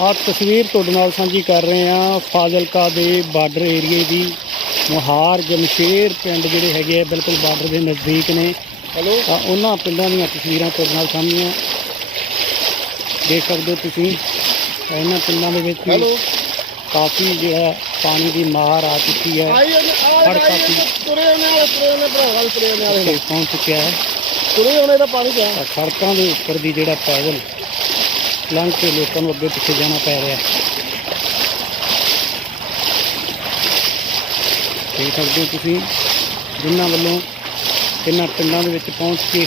ਆਹ ਤਸਵੀਰ ਤੁਹਾਡੇ ਨਾਲ ਸਾਂਝੀ ਕਰ ਰਹੇ ਹਾਂ ਫਾਜ਼ਿਲਕਾ ਦੇ ਬਾਰਡਰ ਏਰੀਏ ਦੀ। ਮੁਹਾਰ ਜਮਸ਼ੇਰ ਪਿੰਡ ਜਿਹੜੇ ਹੈਗੇ ਆ ਬਿਲਕੁਲ ਬਾਰਡਰ ਦੇ ਨਜ਼ਦੀਕ ਨੇ। ਹੈਲੋ? ਤਾਂ ਉਹਨਾਂ ਪਿੰਡਾਂ ਦੀਆਂ ਤਸਵੀਰਾਂ ਤੁਹਾਡੇ ਨਾਲ ਸਾਂਝੀਆਂ ਦੇਖ ਸਕਦੇ ਹੋ ਤੁਸੀਂ ਇਹਨਾਂ ਪਿੰਡਾਂ ਦੇ ਵਿੱਚ ਹੈਲੋ? ਕਾਫੀ ਜਿਹੜਾ ਪਾਣੀ ਦੀ ਮਾਰ ਆ ਚੁੱਕੀ ਹੈ। ਆ ਕਾਪੀ। ਤੁਰੇ ਨੇ ਵਾਲੇ ਤੁਰੇ ਨੇ ਭਰਾ ਵਾਲੇ ਤੁਰੇ ਨੇ। ਵਾਲੇ ਪਹੁੰਚ ਚੁੱਕਿਆ ਹੈ। ਤੁਰੇ ਉਹਨੇ ਦਾ ਪਾਣੀ ਪਿਆ। ਸੜਕਾਂ ਦੇ ਉੱਪਰ ਦੀ ਜਿਹੜਾ ਪੈਦਲ ਲੰਘ ਕੇ ਲੋਕਾਂ ਨੂੰ ਅੱਗੇ ਪਿੱਛੇ ਜਾਣਾ ਪੈ ਰਿਹਾ। ਦੇਖ ਸਕਦੇ ਹੋ ਤੁਸੀਂ, ਜਿਨ੍ਹਾਂ ਵੱਲੋਂ ਇਹਨਾਂ ਪਿੰਡਾਂ ਦੇ ਵਿੱਚ ਪਹੁੰਚ ਕੇ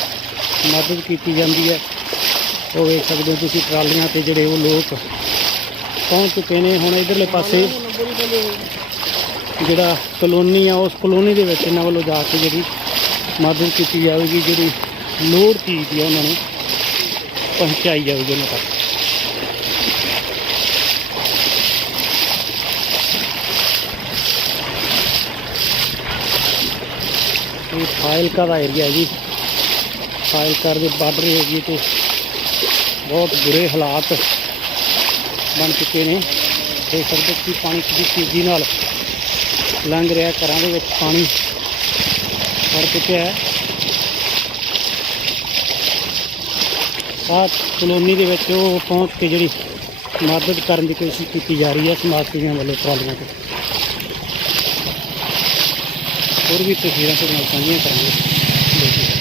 ਮਦਦ ਕੀਤੀ ਜਾਂਦੀ ਹੈ। ਉਹ ਵੇਖ ਸਕਦੇ ਹੋ ਤੁਸੀਂ ਟਰਾਲੀਆਂ ਤੇ ਜਿਹੜੇ ਉਹ ਲੋਕ ਪਹੁੰਚ ਚੁੱਕੇ ਨੇ। ਹੁਣ ਇਧਰਲੇ ਪਾਸੇ ਜਿਹੜਾ ਕਲੋਨੀ ਆ, ਉਸ ਕਲੋਨੀ ਦੇ ਵਿੱਚ ਇਹਨਾਂ ਵੱਲੋਂ ਜਾ ਕੇ ਜਿਹੜੀ ਮਦਦ ਕੀਤੀ ਜਾਵੇਗੀ, ਜਿਹੜੀ ਲੋੜ ਚੀਜ਼ ਦੀ ਆ, ਉਹਨਾਂ ਨੂੰ ਪਹੁੰਚਾਈ ਜਾਵੇਗੀ ਉਹਨਾਂ ਤੱਕ। ਇਹ ਫਾਇਲਕਾ ਦਾ ਏਰੀਆ ਹੈ ਜੀ। ਫਾਇਲਕਾ ਦੇ ਬਾਰਡਰ ਏਰੀਏ ਤੇ ਬਹੁਤ ਬੁਰੇ ਹਾਲਾਤ ਬਣ ਚੁੱਕੇ ਨੇ। ਦੇਖ ਸਕਦੇ ਕਿ ਪਾਣੀ ਕਿੰਨੀ ਤੇਜ਼ੀ ਨਾਲ ਲੰਘ ਰਿਹਾ ਘਰਾਂ ਦੇ ਵਿੱਚ ਪਾਣੀ ਵੜ ਚੁੱਕਿਆ ਹੈ। ਆਹ ਕਲੋਨੀ ਦੇ ਵਿੱਚ ਉਹ ਪਹੁੰਚ ਕੇ ਜਿਹੜੀ ਮਦਦ ਕਰਨ ਦੀ ਕੋਸ਼ਿਸ਼ ਕੀਤੀ ਜਾ ਰਹੀ ਹੈ। ਸਮਾਜ ਸੇਵੀਆਂ ਵੱਲੋਂ ਟਰਾਲੀਆਂ ਤੇ। órbita gira sobre la montaña para ver los